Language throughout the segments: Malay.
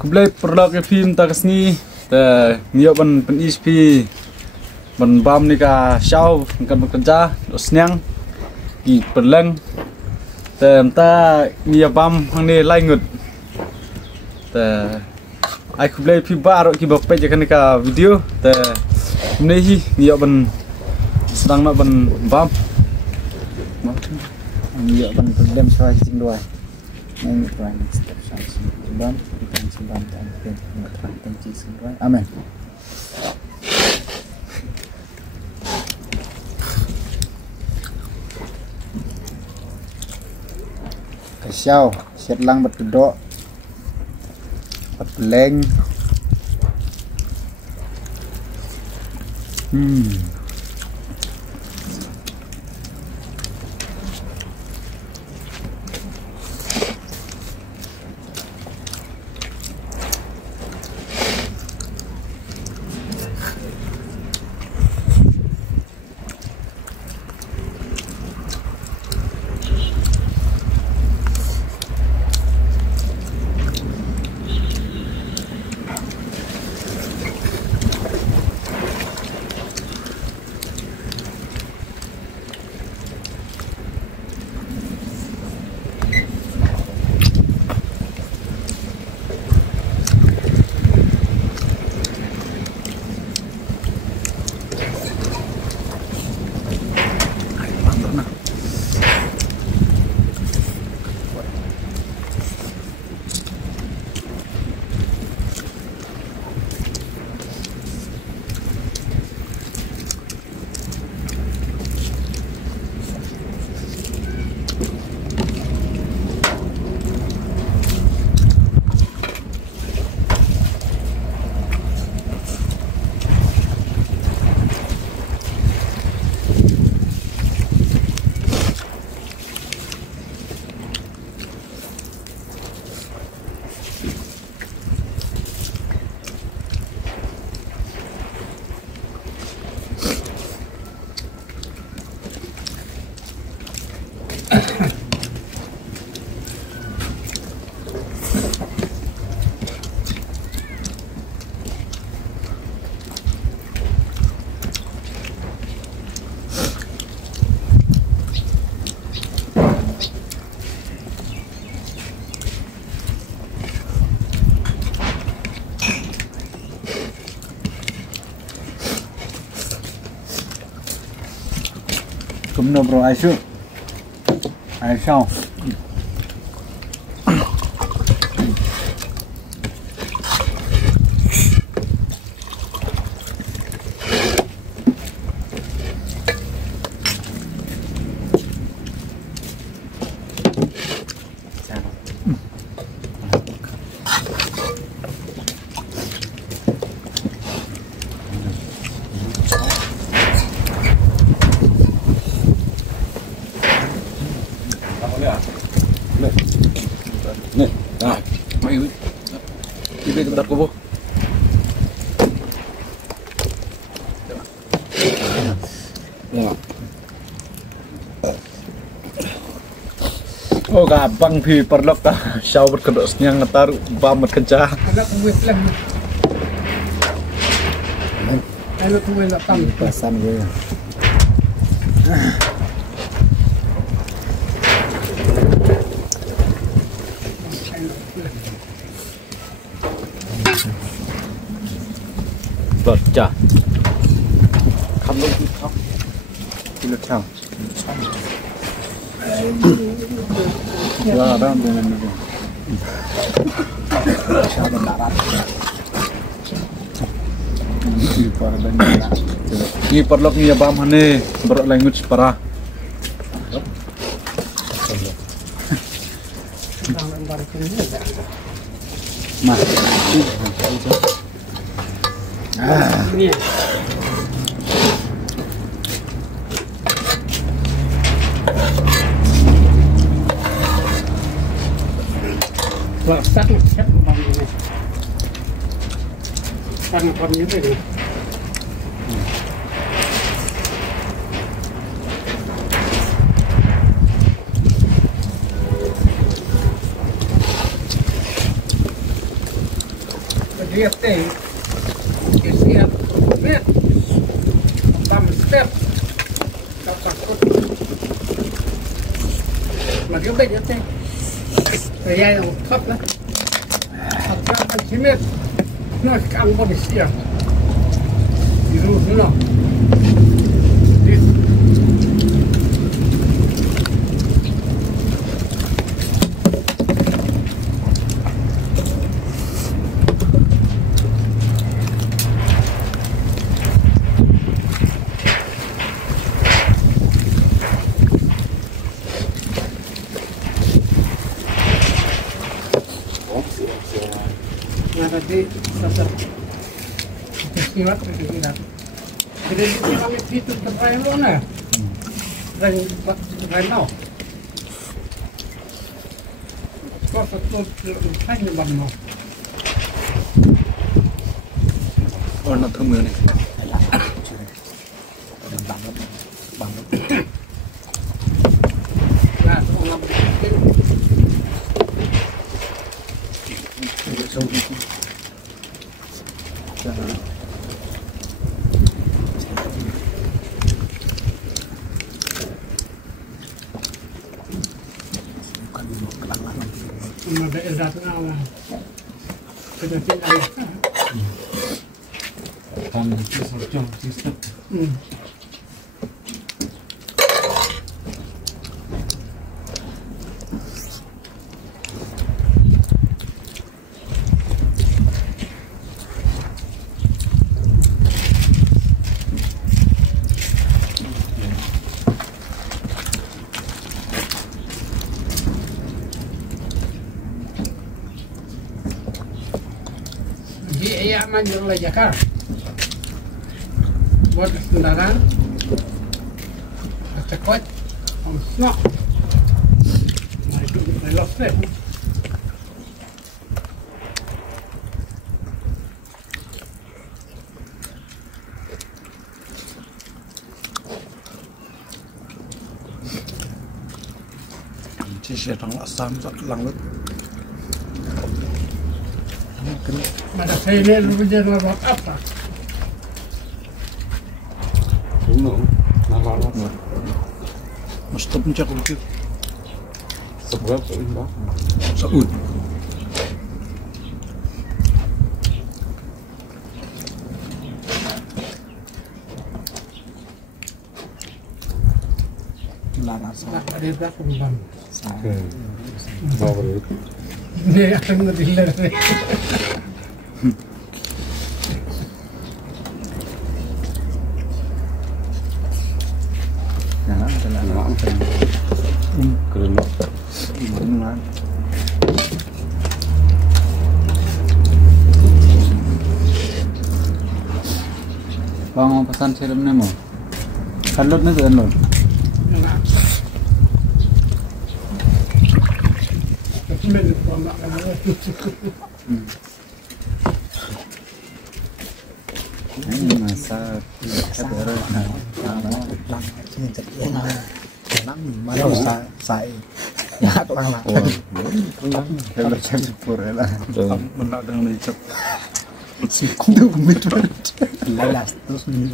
Kumplay produk film takasni te niyo ban isp ban bam ni ka shaw kan bekerja osnyang di perleng te ta niyo bam hang ni lai ngut te ai kumplay film baru ki bape je kan ka video te ni niyo ban sedang nak ban bam niyo ban problem soal sing dua ini trying step bam kita simpan dan tenci semua amin Kasiau set lang bat kedok bat beleng Kumno bro Aisyah nih, nah, mai ibu bentar kubu. Oh gampang pi perlok ta, syau berkedosnya ngetar bam kerja. Ada kuih lem. Ayo kuih nak tam pasan gue. Baca. Kamu khóc. Kilo chào. Là đang dùng mình. Sao mình đã bắt. Ini perlok ni abam hane berlanguage para. Mah. Ini. Satu set ini. Kan kami ini. lihat teh isian lihat tam step takut lagi baik teh saya yang top lah apa cimet nak angkut siap itu no tadi sasar istimewa begini. Jadi kami itu terbaik mana? Dan terbaik now. Kau satu hanya bangmo. Oh, nak thơm này. Bằng. Nah, orang daerah tengah sudah tinggal kan sejam sistem iya manjur lah Jakarta buat kendaraan cekot snok mari kita belok deh Chỉ sẽ thằng lạ xăm rất lăng lứt. Mana saya ni lu jadi buat apa? đúng rồi nó lo lắm Mà stop chắc là cái sập gấp ở bên đó sợ ụt. Là nó sao? Nak ada dah kembang. vào rồi Ni akan ngediler ni. Nah, là nó keren banget benar. Bang mau pesan serumnya mau? Kalut nih tuh lo. Men kalau nak Ini masa beres nah nó lăng trên chặt yên thôi lăng mà đâu sai ya lăng lăng theo là chân phù đấy là mình đã đang đi chụp si cũng được mình là terus mình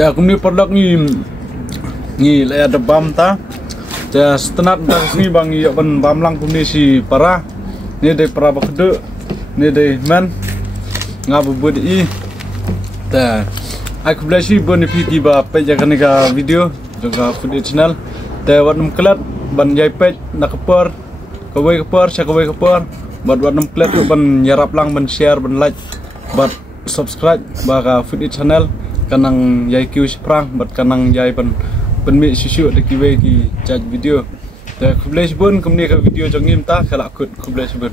ja kumni produk ni le ada bam ta ja setenat bang ni bang ya ban bam lang kumni si para ni de para bakde ni de man ngabu budi ta aku belashi benefit ba pe jaga ka video juga food channel ta wat num klat ban jai pe nakapar kawai kapar sakawai kapar bat wat num klat ban yarap lang ban share ban like bat subscribe ba ka food channel kanang yai kiu sprang bat kanang yai ban mi susu de kiwe ki charge video ta kublai bun kumni ka video jongim ta khala kut kublai bun